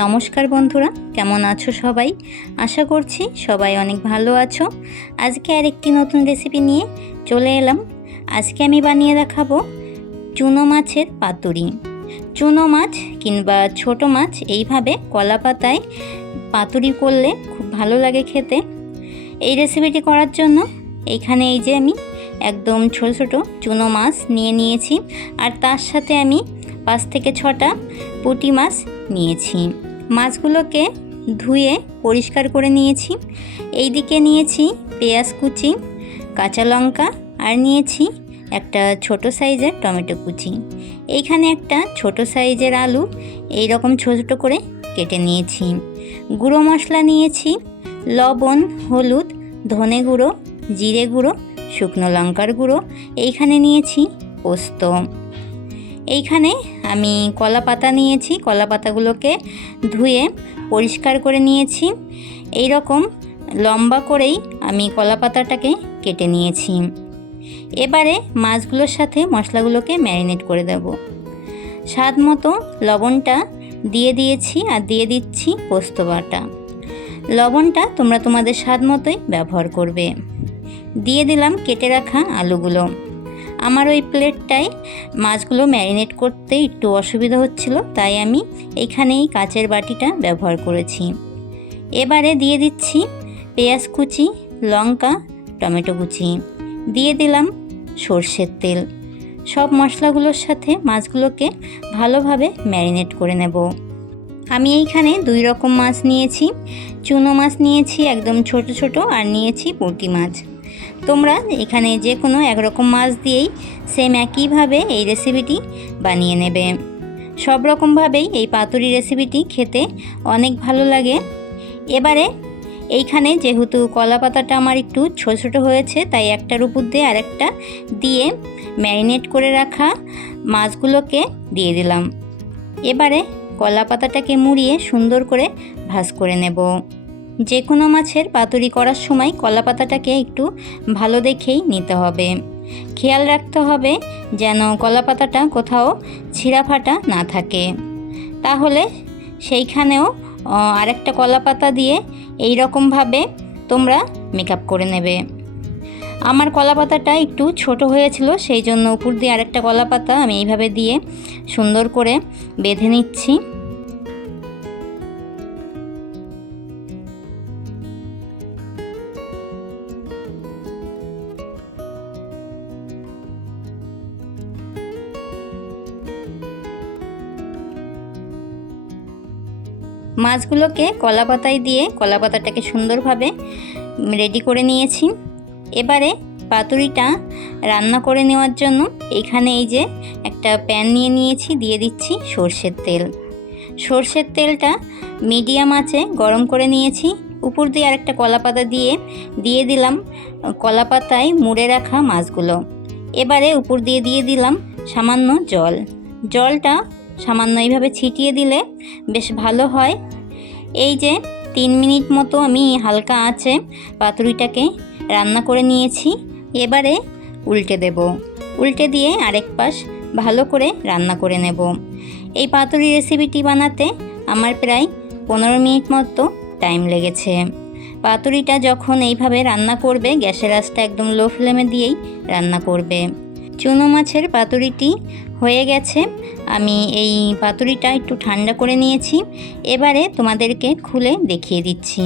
নমস্কার বন্ধুরা, কেমন আছো সবাই? আশা করছি সবাই অনেক ভালো আছো। আজকে আরেকটি নতুন রেসিপি নিয়ে চলে এলাম। আজকে আমি বানিয়ে দেখাবো চুনো মাছের পাতুরি। চুনো মাছ কিংবা ছোট মাছ এইভাবে কলা পাতায় পাতুরি করলে খুব ভালো লাগে খেতে। এই রেসিপিটি করার জন্য এইখানে এই যে আমি একদম ছোট ছোট চুনো মাছ নিয়েছি, আর তার সাথে আমি 5 থেকে 6টা পুঁটি মাছ নিয়েছি। মাছগুলোকে ধুয়ে পরিষ্কার করে নিয়েছি। এই দিকে নিয়েছি পেঁয়াজ কুচি, কাঁচা লঙ্কা, আর নিয়েছি একটা ছোট সাইজের টমেটো কুচি। এইখানে একটা ছোট সাইজের আলু এই রকম ছোট ছোট করে কেটে নিয়েছি। গুঁড়ো মশলা নিয়েছি লবণ, হলুদ, ধনে গুঁড়ো, জিরে গুঁড়ো, শুকনো লঙ্কার গুঁড়ো। এইখানে নিয়েছি পোস্ত। এইখানে আমি কলা পাতা নিয়েছি, কলা পাতাগুলোকে ধুয়ে পরিষ্কার করে নিয়েছি। এই রকম লম্বা করেই আমি কলা পাতাটাকে কেটে নিয়েছি। এবারে মাছগুলোর সাথে মশলাগুলোকে ম্যারিনেট করে দেব। স্বাদ মতো লবণটা দিয়ে দিয়েছি, আর দিয়ে দিচ্ছি পোস্ত বাটা। লবণটা তোমরা তোমাদের স্বাদ মতোই ব্যবহার করবে। দিয়ে দিলাম কেটে রাখা আলুগুলো। আমার ওই প্লেটটায় মাছগুলো ম্যারিনেট করতে একটু অসুবিধা হচ্ছিল, তাই আমি এইখানেই কাচের বাটিটা ব্যবহার করেছি। এবারে দিয়ে দিচ্ছি পেঁয়াজ কুচি, লঙ্কা, টমেটো কুচি, দিয়ে দিলাম সর্ষের তেল। সব মশলাগুলোর সাথে মাছগুলোকে ভালোভাবে ম্যারিনেট করে নেব। আমি এইখানে 2 রকম মাছ নিয়েছি। চুনো মাছ নিয়েছি একদম ছোট ছোট, আর নিয়েছি পুঁটি মাছ। তোমরা এখানে যে কোনো একরকম মাছ দিয়েই সেম একইভাবে এই রেসিপিটি বানিয়ে নেবে। সব রকমভাবেই এই পাতুরি রেসিপিটি খেতে অনেক ভালো লাগে। এবারে এইখানে যেহেতু কলা পাতাটা আমার একটু ছোট ছোট হয়েছে, তাই একটার উপর দিয়ে আরেকটা দিয়ে ম্যারিনেট করে রাখা মাছগুলোকে দিয়ে দিলাম। এবারে কলা পাতাটাকে মুড়িয়ে সুন্দর করে ভাজ করে নেব। যে কোনো মাছের পাতুরি করার সময় কলা পাতাটাকে একটু ভালো দেখেই নিতে হবে। খেয়াল রাখতে হবে যেন কলা পাতাটা কোথাও ছিঁড়া ফাটা না থাকে। তাহলে সেইখানেও আরেকটা কলা পাতা দিয়ে এই রকমভাবে তোমরা মেকআপ করে নেবে। আমার কলা পাতাটা একটু ছোট হয়েছিল, সেই জন্য উপর দিয়ে আরেকটা কলা পাতা আমি এইভাবে দিয়ে সুন্দর করে বেঁধে নিচ্ছি। মাছগুলোকে কলা পাতায় দিয়ে কলা পাতাটাকে সুন্দরভাবে রেডি করে নিয়েছি। এবারে পাতুরিটা রান্না করে নেওয়ার জন্য এখানে এই যে একটা প্যান নিয়েছি, দিয়ে দিচ্ছি সর্ষের তেল। সর্ষের তেলটা মিডিয়াম আঁচে গরম করে নিয়েছি। উপর দিয়ে আরেকটা কলা পাতা দিয়ে দিলাম কলা পাতায় মুড়ে রাখা মাছগুলো। এবারে উপর দিয়ে দিলাম সামান্য জলটা সামান্য এইভাবে ছিটিয়ে দিলে বেশ ভালো হয়। এই যে 3 মিনিট মতো আমি হালকা আঁচে পাতুরিটাকে রান্না করে নিয়েছি। এবারে উল্টে দেব। উল্টে দিয়ে আরেক পাশ ভালো করে রান্না করে নেব। এই পাতুরি রেসিপিটি বানাতে আমার প্রায় 15 মিনিট মতো টাইম লেগেছে। পাতুরিটা যখন এইভাবে রান্না করবে গ্যাসের আঁচটা একদম লো ফ্লেমে দিয়েই রান্না করবে। চুনো মাছের পাতুরিটি হয়ে গেছে। আমি এই পাতুরিটা একটু ঠান্ডা করে নিয়েছি। এবারে তোমাদেরকে খুলে দেখিয়ে দিচ্ছি।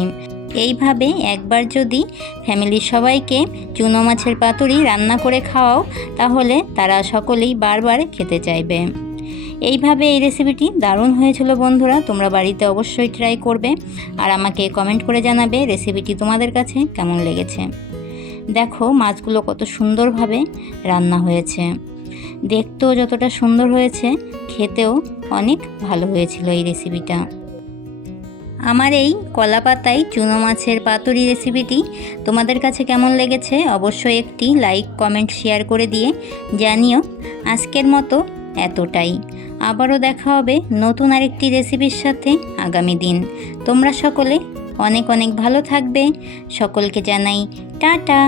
এইভাবে একবার যদি ফ্যামিলির সবাইকে চুনো মাছের পাতুরি রান্না করে খাওয়াও, তাহলে তারা সকলেই বারবার খেতে চাইবে। এইভাবে এই রেসিপিটি দারুণ হয়েছিল বন্ধুরা। তোমরা বাড়িতে অবশ্যই ট্রাই করবে, আর আমাকে কমেন্ট করে জানাবে রেসিপিটি তোমাদের কাছে কেমন লেগেছে। দেখো মাছগুলো কত সুন্দরভাবে রান্না হয়েছে। দেখতেও যতটা সুন্দর হয়েছে, খেতেও অনেক ভালো হয়েছিল এই রেসিপিটা। আমার এই কলা পাতায় চুনো মাছের পাতুরি রেসিপিটি তোমাদের কাছে কেমন লেগেছে অবশ্যই একটি লাইক, কমেন্ট, শেয়ার করে দিয়ে জানিও। আজকের মতো এতটাই। আবারও দেখা হবে নতুন আরেকটি রেসিপির সাথে আগামী দিন। তোমরা সকলে অনেক অনেক ভালো থাকবে। সকলকে জানাই টাটা।